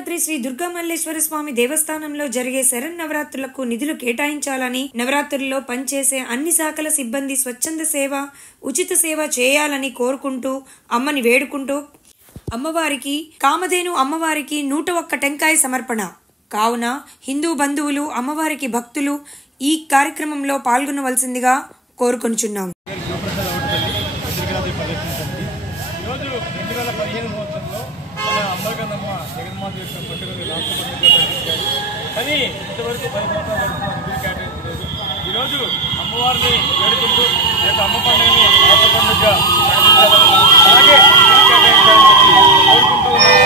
యాదాద్రి శ్రీ దుర్గా మల్లేశ్వర స్వామి దేవస్థానంలో జరిగే శరన్నవరాత్రులకు నిధులు కేటాయించాలని, నవరాత్రుల్లో పనిచేసే అన్ని శాఖల సిబ్బంది స్వచ్ఛంద సేవ, ఉచిత సేవ చేయాలని కోరుకుంటూ అమ్మని వేడుకుంటూ అమ్మవారికి కామధేను అమ్మవారికి 101 టెంకాయ సమర్పణ. కావున హిందూ బంధువులు, అమ్మవారికి భక్తులు ఈ కార్యక్రమంలో పాల్గొనవలసిందిగా కోరుకొనుచున్నాం. కానీ ఇంతవరకు 10 సంవత్సరాలు నిధులు కేటాయించలేదు. ఈరోజు అమ్మవారిని వేడుకుంటూ ఈ యొక్క అమ్మ పండుగని రాష్ట్ర పండుగగా అలాగే నిధులు కేటాయించాలని చెప్పి కోరుకుంటూ ఉన్నాము.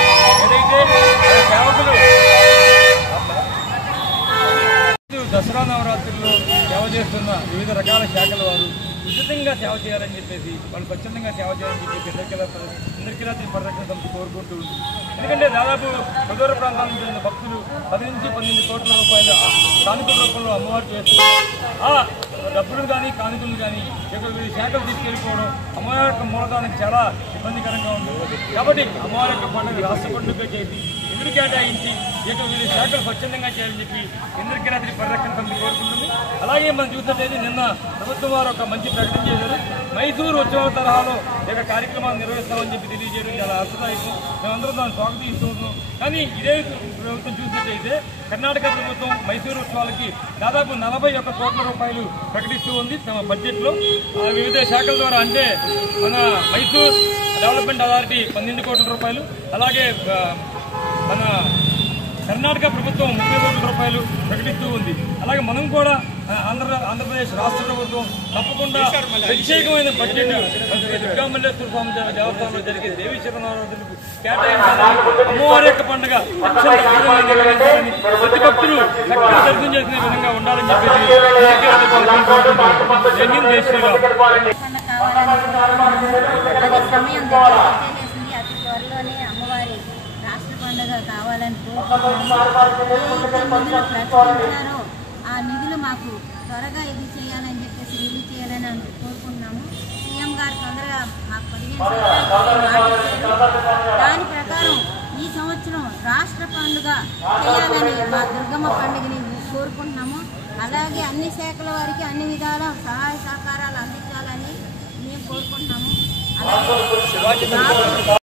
ఏదైతే సేవకులు దసరా నవరాత్రుల్లో సేవ చేస్తున్న వివిధ రకాల శాఖల వారు ఉచితంగా సేవ చేయాలని చెప్పేసి, వాళ్ళు స్వచ్ఛందంగా సేవ చేయాలని చెప్పేసి ఇంద్రకీలాద్రి పరిరక్షణ సమితి కోరుకుంటూ ఉంది. ఎందుకంటే దాదాపు సుదూర ప్రాంతాల నుంచి ఉన్న భక్తులు 10 నుంచి 12 కోట్ల రూపాయల కానుకల రూపంలో అమ్మవారు చేస్తూ ఆ డబ్బులు కానీ కానుకలు కానీ వివిధ శాఖలు తీసుకెళ్ళిపోవడం అమ్మవారి యొక్క మూలధానికి చాలా ఇబ్బందికరంగా ఉంటుంది. కాబట్టి అమ్మవారి యొక్క పండుగ రాష్ట్ర పండుగగా చేసి నిధులు కేటాయించి వివిధ శాఖలు స్వచ్ఛందంగా చేయాలని చెప్పి ఇంద్రకీలాద్రి పరిరక్షణ సమితి కోరుకుంటుంది. అలాగే మనం చూసినట్లయితే నిన్న ప్రభుత్వం వారు ఒక మంచి ప్రకటన చేశారు. మైసూరు ఉత్సవాల తరహాలో ఈ కార్యక్రమాలు నిర్వహిస్తామని చెప్పి తెలియజేయడం చాలా అర్థదాయకం. మేమందరం దాన్ని స్వాగతిస్తూ ఉన్నాం. కానీ ఇదే ప్రభుత్వం చూసినట్లయితే కర్ణాటక ప్రభుత్వం మైసూరు ఉత్సవాలకి దాదాపు 41 కోట్ల రూపాయలు ప్రకటిస్తూ ఉంది తమ బడ్జెట్లో. వివిధ శాఖల ద్వారా అంటే మన మైసూర్ డెవలప్మెంట్ అథారిటీ 12 కోట్ల రూపాయలు, అలాగే మన కర్ణాటక ప్రభుత్వం 30 కోట్ల రూపాయలు ప్రకటిస్తూ ఉంది. అలాగే మనం కూడా ఆంధ్రప్రదేశ్ రాష్ట్ర ప్రభుత్వం తప్పకుండా ప్రత్యేకమైన బడ్జెట్ దుర్గా మల్లేశ్వర స్వామి దేవస్థానంలో జరిగే దేవీ శరణారాధనకు కేటాయించాలని, అమ్మవారి యొక్క పండుగ నిర్వహించాలని, ప్రతి భక్తులు చక్కగా దర్శనం చేసిన విధంగా ఉండాలని చెప్పేసి కావాలని కోరుకుంటున్నారో ఆ నిధులు మాకు త్వరగా ఇది చేయాలని చెప్పేసి రిలీజ్ చేయాలని కోరుకుంటున్నాము. సీఎం గారు తొందరగా మాకు 15 సంవత్సరాలు దాని ప్రకారం ఈ సంవత్సరం రాష్ట్ర పండుగ చేయాలని మా దుర్గమ్మ పండుగని కోరుకుంటున్నాము. అలాగే అన్ని శాఖల వారికి అన్ని విధాల సహాయ సహకారాలు అందించాలని మేము కోరుకుంటున్నాము. అలాగే